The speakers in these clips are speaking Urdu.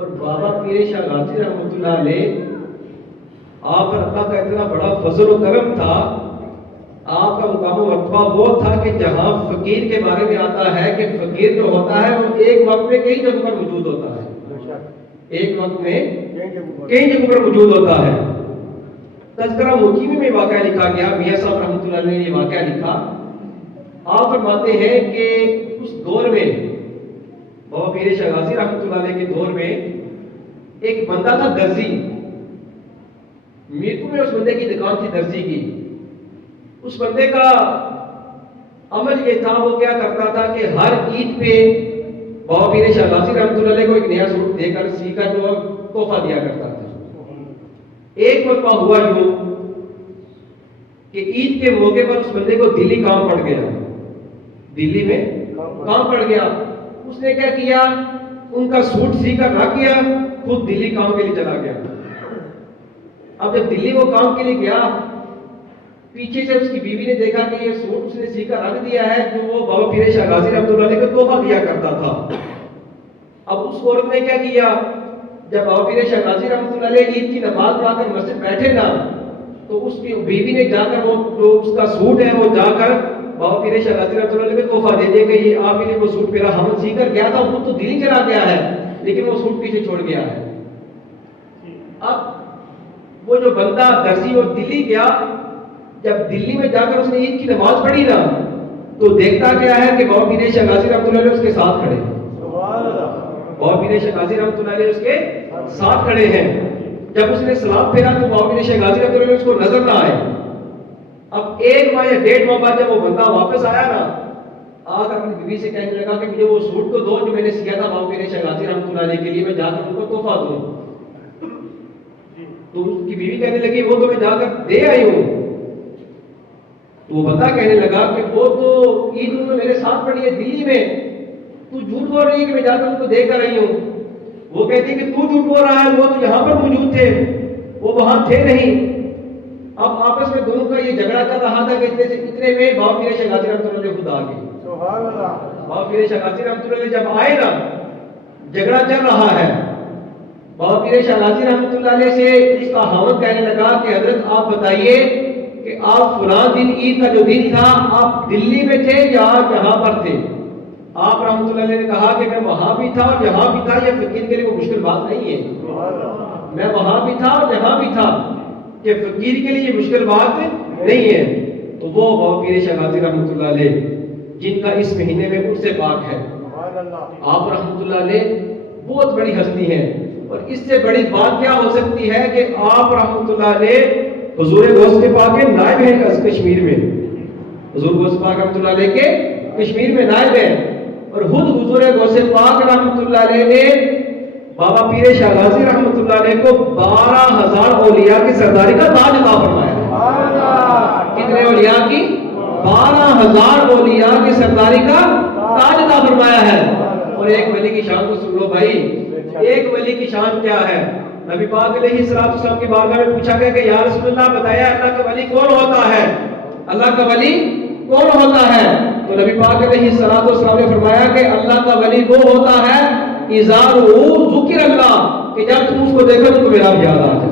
اور بابا پیر شاہ غازی رحمۃ اللہ علیہ، آپ پر اللہ کا اتنا بڑا فضل و کرم تھا، آپ کا مقام و مرتبہ وہ تھا کہ جہاں فقیر کے بارے میں آتا ہے کہ فقیر جو ہوتا ہے وہ ایک وقت میں کئی جگہوں پر موجود ہوتا ہے، ایک وقت میں کئی جگہوں پر موجود ہوتا ہے۔ تذکرہ مقیمی میں واقعہ لکھا گیا، میاں صاحب رحمۃ اللہ علیہ نے یہ واقعہ لکھا۔ آپ فرماتے ہیں کہ اس دور میں بابا پیر شاہ غازی رحمۃ اللہ علیہ کے دور میں ایک بندہ تھا درزی، میرپور میں اس بندے کی دکان تھی درزی کی۔ اس بندے کا عمل یہ تھا، وہ کیا کرتا تھا کہ ہر عید پہ بابا پیر شاہ غازی رحمۃ اللہ علیہ کو ایک نیا سوٹ دے کر سی کر جو تحفہ دیا کرتا تھا۔ ایک مرتبہ ہوا یوں کہ عید کے موقع پر اس بندے کو دلی کام پڑ گیا، دلی میں کام پڑ گیا۔ اس نے کیا کیا، ان کا سوٹ سی کر رکھ گیا، خود دلی کام کے لیے چلا گیا۔ اب جب دلی وہ کام کے لیے گیا، پیچھے سے اس کی بیوی نے دیکھا کہ یہ سوٹ اس نے سی کر رکھ دیا ہے جو وہ بابا پیر شاہ غازی رحمۃ اللہ علیہ کو تحفہ دیا کرتا تھا۔ اب اس عورت نے کیا کیا، جب بابا پیر شاہ غازی رحمۃ اللہ علیہ عید کی نماز پڑھا کر مسجد بیٹھے نا، تو اس کی بیوی نے جا کر وہ جو اس کا سوٹ ہے وہ جا کر بابا پیر شاہ غازی رحمۃ اللہ علیہ کو تحفہ دے دیا کہ یہ آپ نے وہ سوٹ میرا ہم سی کر گیا تھا، وہ تو دلی چلا گیا ہے لیکن وہ سوٹ پیچھے چھوڑ گیا ہے۔ اب وہ جو بندہ درزی وہ دلی گیا، جب دلی میں جا کر اس نے عید کی نماز پڑھی نا، تو دیکھتا کیا ہے کہ بابا پیر شاہ غازی رحمۃ اللہ علیہ اس کے ساتھ کھڑے ہیں، بابا پیر شاہ غازی رحمۃ اللہ علیہ اس کے ساتھ کھڑے ہیں۔ جب اس نے سلام پھیرا تو بابا پیر شاہ غازی رحمۃ اللہ علیہ اس کو نظر نہ آئے۔ اب 1 ماہ یا 1.5 ماہ بعد جب وہ بندہ واپس آیا نا، آ کر اپنی بیوی سے کہنے لگا کہ مجھے وہ سوٹ تو دو جو میں نے سیا تھا بابا پیر شاہ غازی رحمۃ اللہ علیہ کے لیے، میں جا کر ان کو تحفہ دوں۔ تو اس کی بیوی کہنے لگی وہ تو میں جا کر دے آئی ہوں۔ تو وہ بندہ کہنے لگا کہ وہ تو عید میں میرے ساتھ پڑی ہے دلی میں، تو جھوٹ بول رہی ہے کہ میں جا کر ان کو دے کر آئی ہوں۔ وہ کہتی کہ تو جھوٹ بول رہا ہے، وہ تو یہاں پر موجود تھے، وہ وہاں تھے نہیں۔ اب آپس میں دونوں کا یہ جھگڑا چل رہا تھا کہ اتنے میں بابا پیر شاہ غازی رحمۃ اللہ علیہ خود آ گئے۔ بابا پیر شاہ غازی رحمۃ اللہ علیہ جب آئے نا، جھگڑا چل رہا ہے، بابا پیر شاہ غازی رحمۃ اللہ علیہ سے اس کا خاوند کہنے لگا کہ حضرت آپ بتائیے کہ آپ فلاں دن عید کا جو دن تھا آپ دلی میں تھے یا یہاں پر تھے؟ آپ رحمۃ اللہ علیہ نے کہا کہ میں وہاں بھی تھا اور یہاں بھی تھا، یہ فقیر کے لیے وہ مشکل بات نہیں ہے، میں وہاں بھی تھا اور یہاں بھی تھا، کہ فقیر کے لیے یہ مشکل بات نہیں ہے۔ تو وہ بابا پیر شاہ غازی رحمۃ اللہ علیہ جن کا اس مہینے میں عرس پاک ہے، آپ رحمۃ اللہ علیہ بہت بڑی ہستی ہیں، اور اس سے بڑی بات کیا ہو سکتی ہے کہ آپ رحمۃ اللہ علیہ حضور غوث پاک کے نائب ہیں کشمیر میں، حضور غوث پاک رحمۃ اللہ علیہ کے کشمیر میں نائب ہیں، اور خود حضور غوث پاک رحمۃ اللہ علیہ نے بابا پیر شاہ غازی رحمۃ اللہ علیہ کو 12,000 اولیاء کی سرداری کا تاج عطا فرمایا ہے۔ کتنے اولیاء کی؟ 12,000 اولیاء کی سرداری کا تاج عطا فرمایا ہے۔ اور ایک ولی کی شان کو سن لو بھائی، ایک ولی کی شان کیا ہے؟ نبی پاک علیہ السلام کی بارگاہ میں پوچھا گیا کہ یا رسول اللہ بتایا اللہ کا ولی کون ہوتا ہے، اللہ کا ولی کون ہوتا ہے؟ تو نبی پاک علیہ السلام نے فرمایا کہ اللہ کا ولی وہ ہوتا ہے ذکر اللہ، کہ جب تم اس کو دیکھو تو تمہیں رب یاد آ جائے۔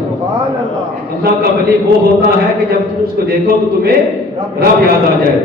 اللہ کا ولی وہ ہوتا ہے کہ جب تم اس کو دیکھو تو تمہیں رب یاد آ جائے۔